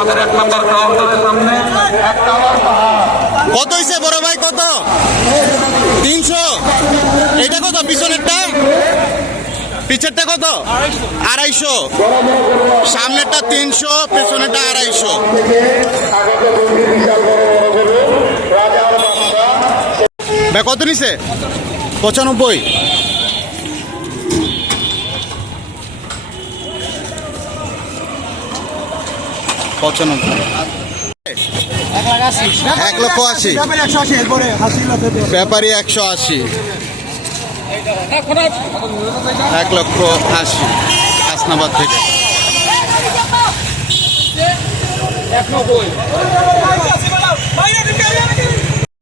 আমাদের এক নম্বর কাউন্টারের সামনে কত হয়েছে বড় ভাই, কত? তিনশো। এটা কত? পিছনেরটা? পিছেরটা কত? আড়াইশো। সামনেরটা তিনশো, পেছনেরটা আড়াইশো। ভাই, কত নিছে? পঁচানব্বই। পঁচানব্বই। এক লক্ষ আশি। ব্যাপারী একশো আশি এক লক্ষ আশি হাসনাবাদ থেকে।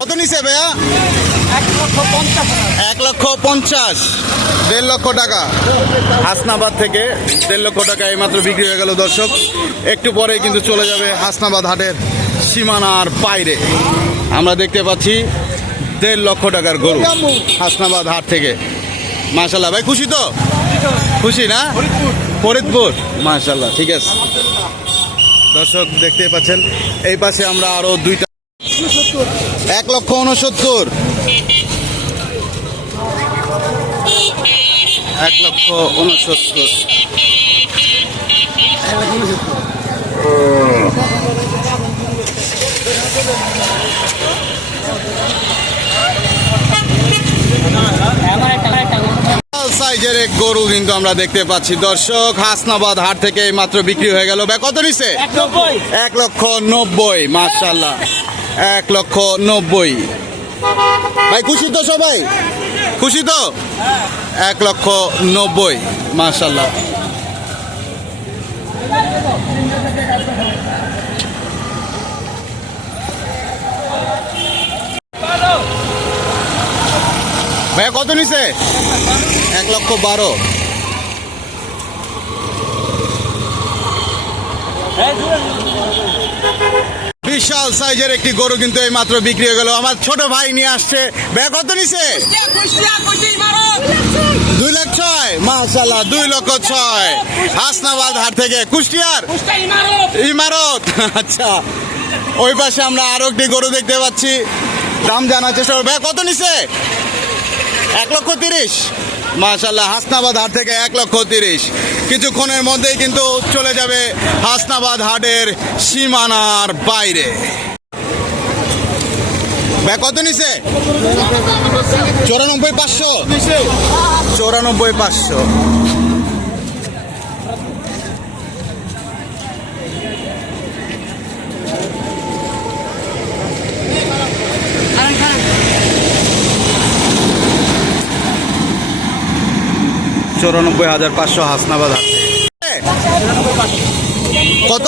কত নিছে ভাইয়া? এক লক্ষ পঞ্চাশ। দেড় লক্ষ টাকা। হাসনাবাদ থেকে দেড় লক্ষ টাকা এইমাত্র বিক্রি হয়ে গেল দর্শক। একটু পরে কিন্তু চলে যাবে হাসনাবাদ হাটের সীমানার বাইরে। আমরা দেখতে পাচ্ছি দেড় লক্ষ টাকার গরু হাসনাবাদ হাট থেকে। মাশাল্লাহ ভাই খুশি তো? খুশি না? ফরিদপুর। মাশাল্লাহ ঠিক আছে। দর্শক দেখতে পাচ্ছেন। এই পাশে আমরা আরও দুইটা এক লক্ষ উনসত্তর এক লক্ষ উনসত্তর সাইজের এক গরু কিন্তু আমরা দেখতে পাচ্ছি। দর্শক হাসনাবাদ হাট থেকে মাত্র বিক্রি হয়ে গেল। কত নিছে? এক লক্ষ নব্বই মার্শাল্লাহ এক লক্ষ নব্বই। ভাই, খুশি তো সবাই? খুশি তো? এক লক্ষ নব্বই মার্শাল্লাহ ভাইয়া, কত নিছে? এক লক্ষ বারো। বিশাল সাইজের একটি গরু কিন্তু এই মাত্র বিক্রি হয়ে গেল। আমার ছোট ভাই নিয়ে আসছে। ভাইয়া কত নিছে? দুই লাখ ছয়। মাশাল্লাহ দুই লক্ষ ছয়। হাসনাবাদ হাট থেকে। কুষ্টিয়ার? ইমারত। আচ্ছা। ওই পাশে আমরা আরও একটি গরু দেখতে পাচ্ছি। দাম জানার চেষ্টা করব। কত নিছে? এক লক্ষ তিরিশ। মাশাল্লাহ হাসনাবাদ হাট থেকে এক লক্ষ তিরিশ। কিছুক্ষণের মধ্যেই কিন্তু চলে যাবে হাসনাবাদ হাটের সীমানার বাইরে। কত নিছে? চৌরানব্বই পাঁচশো। চৌরানব্বই পাঁচশো। চৌরানব্বই হাজার পাঁচশো হাসনাবাদ হাট কত?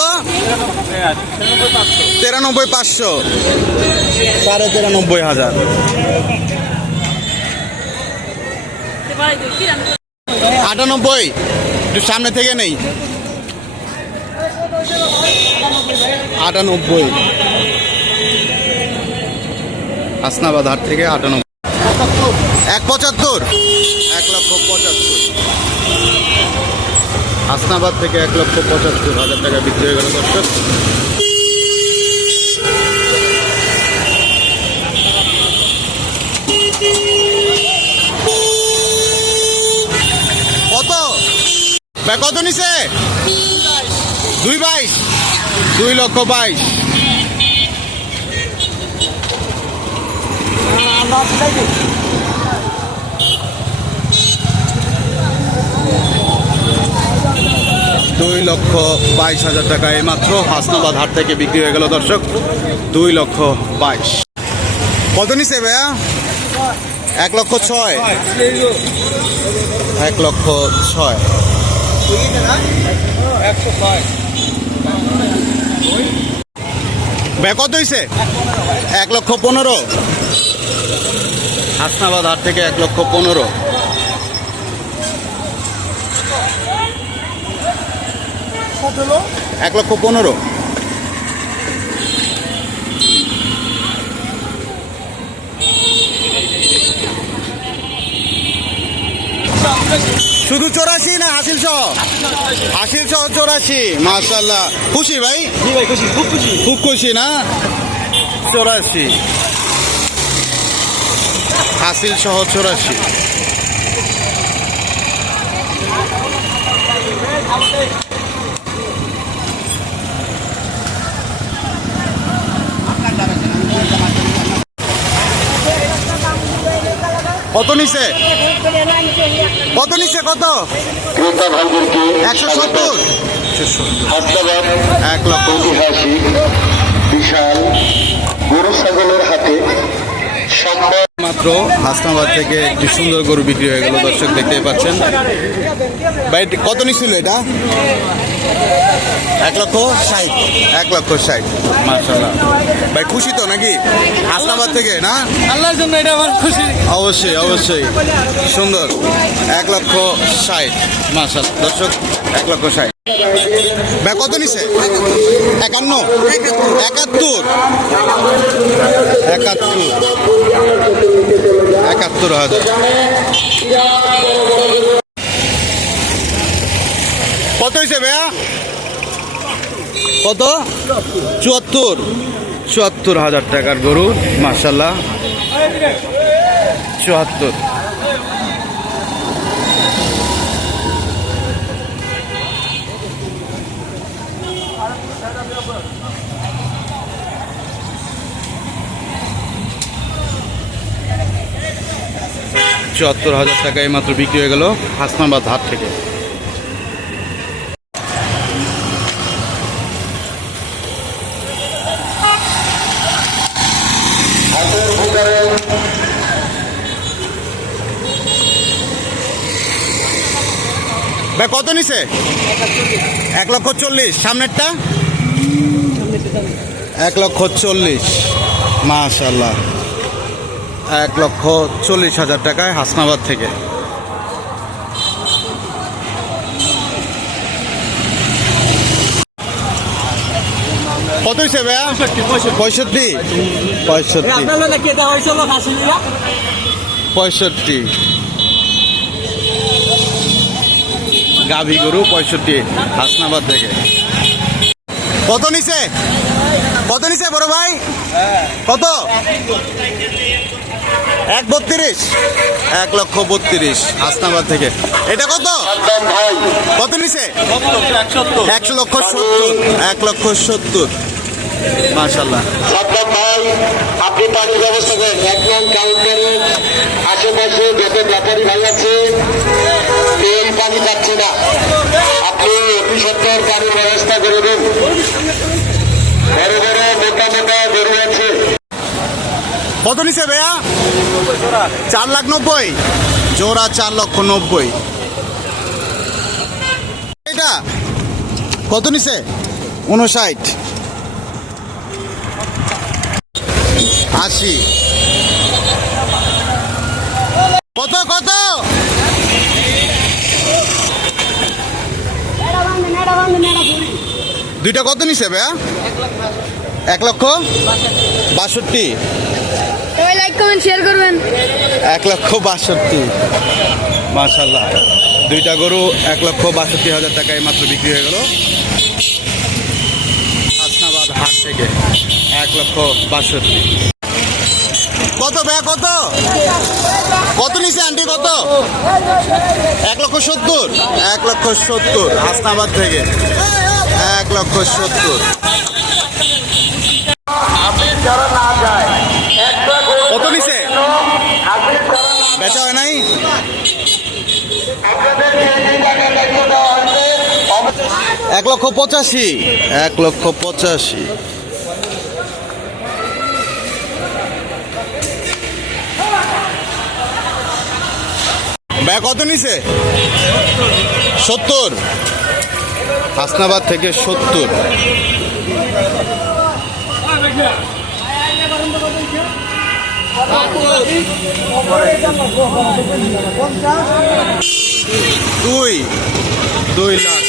তিরানব্বই পাঁচশো। সাড়ে তিরানব্বই হাজার। আটানব্বই। একটু সামনে থেকে নেই। আটানব্বই। হাসনাবাদ হাট থেকে আটানব্বই। এক পঁচাত্তর? এক লক্ষ পঁচাত্তর। হাসনাবাদ থেকে এক লক্ষ পঁচাত্তর হাজার টাকা বিক্রি হয়ে গেল দর্শক। কত? কত নিছে? দুই বাইশ। দুই লক্ষ বাইশ। দুই লক্ষ বাইশ হাজার টাকা এই মাত্র হাসনাবাদ হাট থেকে বিক্রি হয়ে গেল দর্শক। দুই লক্ষ বাইশ। কত নিছে ভাইয়া? এক লক্ষ ছয়। এক লক্ষ ছয়। ভাই, কত হয়েছে এক লক্ষ পনেরো। হাসনাবাদ হাট থেকে এক লক্ষ পনেরো। এক লক্ষ পনেরো। শুধু চৌরাশি না হাসিল সহ? হাসিল সহ চৌরাশি মাশাল্লাহ খুশি ভাই? খুব খুশি। খুব খুশি না? চৌরাশি। হাসিল সহ চৌরাশি। কত নিছে? কত নিছে কত? একশো সত্তর। এক লক্ষ। ঐতিহাসিক বিশাল গরু ছাগলের হাতে সম্মান মাত্র হাসনাবাদ থেকে একটি সুন্দর গরু বিক্রি হয়ে গেল দর্শক দেখতেই পাচ্ছেন। ভাই কত নিছিল এটা? এক লক্ষ ষাট। এক লক্ষ ষাট। মার্শাল্লাহ ভাই খুশি তো নাকি? হাসনাবাদ থেকে না? আল্লাহর জন্য এটা আমার খুশি। অবশ্যই অবশ্যই। সুন্দর। এক লক্ষ ষাট। মার্শাল দর্শক এক লক্ষ ষাট। কত নিছে? একান্ন। একাত্তর। একাত্তর। একাত্তর হাজার। কত হয়েছে ভাইয়া? কত? চুয়াত্তর। চুয়াত্তর হাজার টাকার গরু মার্শাল্লাহ চুয়াত্তর। চুয়াত্তর হাজার টাকা এই মাত্র বিক্রি হয়ে গেল হাসনাবাদ হাট থেকে। ভাই কত নিছে? এক লক্ষ চল্লিশ। সামনেরটা? এক লক্ষ চল্লিশ। মাশাল্লাহ এক লক্ষ চল্লিশ হাজার টাকায় হাসনাবাদ থেকে। কত হয়েছে ভাইয়া? পঁয়ষট্টি পঁয়ষট্টি। পঁয়ষট্টি। গাভী গরু পঁয়ষট্টি হাসনাবাদ থেকে। কত নিছে? কত নিছে বড় ভাই? কত? এক বত্রিশ। এক লক্ষ বত্রিশ হাসনাবাদ থেকে। এটা কত? কত নিছে? একশো লক্ষ সত্তর। এক লক্ষ সত্তর। মাশাল্লাহ ভাই, আপনি পানির ব্যবস্থা করেন। এক নং কাউন্টারের আশেপাশে যত ব্যাপারী ভাই আছে, তেল পানি পাচ্ছে না। আপনি অতি সত্তর পানির ব্যবস্থা করে দিন। কত নিছে ভাইয়া? চার লাখ নব্বই? জোড়া চার লক্ষ নব্বই। এটা? কত নিছে উনষাট। আশি। কত কত? দুইটা কত নিছে ভাইয়া? এক লক্ষ? বাষট্টি। সবাই লাইক কমেন্ট শেয়ার করবেন। এক লক্ষ বাষট্টি। মাশাল্লাহ দুইটা গরু এক লক্ষ বাষট্টি হাজার টাকায় মাত্র বিক্রি হয়ে গেল। হাসনাবাদ হাট থেকে এক লক্ষ বাষট্টি। কত ব্যয় কত? কত নিছে আন্টি কত? এক লক্ষ সত্তর। এক লক্ষ সত্তর হাসনাবাদ থেকে। এক লক্ষ সত্তর। কত নিছে? বেচা হয় নাই? এক লক্ষ পঁচাশি। এক লক্ষ পঁচাশি। ব্যয় কত নিছে? সত্তর। হাসনাবাদ থেকে সত্তর। দুই। দুই লাখ।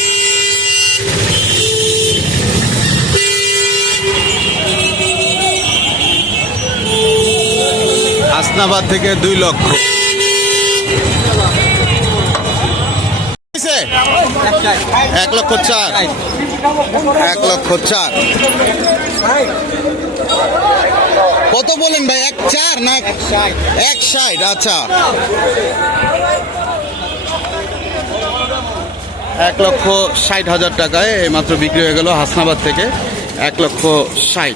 হাসনাবাদ থেকে দুই লক্ষ। এক লক্ষ চার। এক লক্ষ চার। কত বলেন ভাই? এক চার না এক ষাট? আচ্ছা। এক লক্ষ ষাট হাজার টাকায় মাত্র বিক্রি হয়ে গেল হাসনাবাদ থেকে এক লক্ষ ষাট।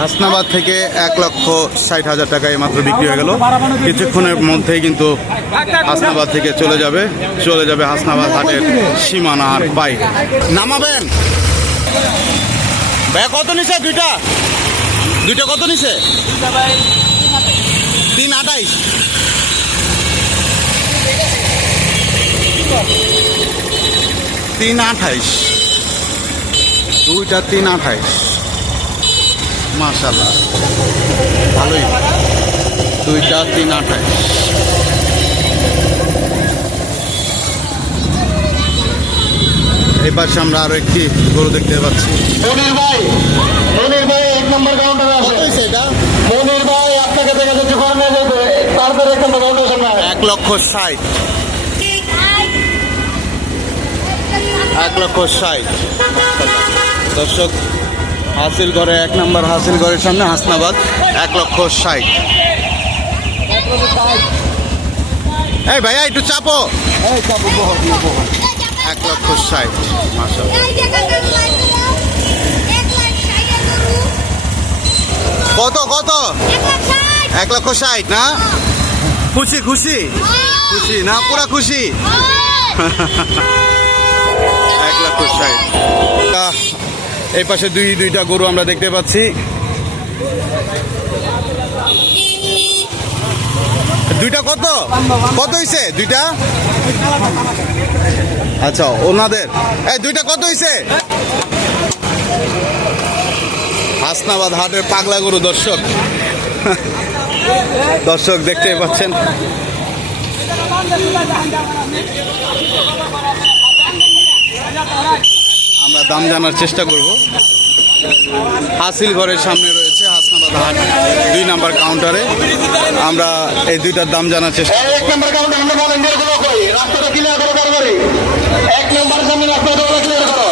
হাসনাবাদ থেকে এক লক্ষ ষাট হাজার টাকায় মাত্র বিক্রি হয়ে গেল। কিছুক্ষণের মধ্যেই কিন্তু হাসনাবাদ থেকে চলে যাবে চলে যাবে হাসনাবাদ হাটের সীমানার বাইরে। নামাবেন। ভাইয়া কত নিছে দুইটা? দুইটা কত নিছে? তিন আঠাইশ। তিন আঠাইশ। দুইটা তিন আঠাইশ। মাশাল্লাহ ভালোই। দুইটা তিন আঠাইশ। এই পাশে আমরা আরও একটি গরু দেখতে পাচ্ছি। মনির ভাই মনির ভাই এক নম্বর কাউন্টারে হয়েছে এটা? মনির ভাই আপনাকে দেখা যাচ্ছে কর্মে যাবে তারপরে এক নম্বর কাউন্টার এক লক্ষ ষাট। এক লক্ষ ষাট দর্শক হাসিল ঘরে এক নম্বর হাসিল ঘরের সামনে হাসনাবাদ এক লক্ষ ষাট। এই ভাইয়া একটু চাপো। এক লক্ষ ষাট মাসা কত কত? এক লক্ষ ষাট না? খুশি খুশি? খুশি না? পুরা খুশি? এক এই পাশে দুই দুইটা গরু আমরা দেখতে পাচ্ছি। দুইটা কত? কত হয়েছে দুইটা? আচ্ছা ওনাদের। এই, দুইটা কত হয়েছে হাসনাবাদ হাটের পাগলা গরু, দর্শক। দর্শক দেখতে পাচ্ছেন। আমরা দাম জানার চেষ্টা করব। হাসিল ঘরের সামনে রয়েছে হাসনাবাদ হাট দুই নাম্বার কাউন্টারে। আমরা এই দুইটার দাম জানার চেষ্টা এক নম্বর কাউন্টার আমরা রাস্তাটা ক্লিয়ার করি এক নম্বর সামনে রাস্তাটা ক্লিয়ার করো।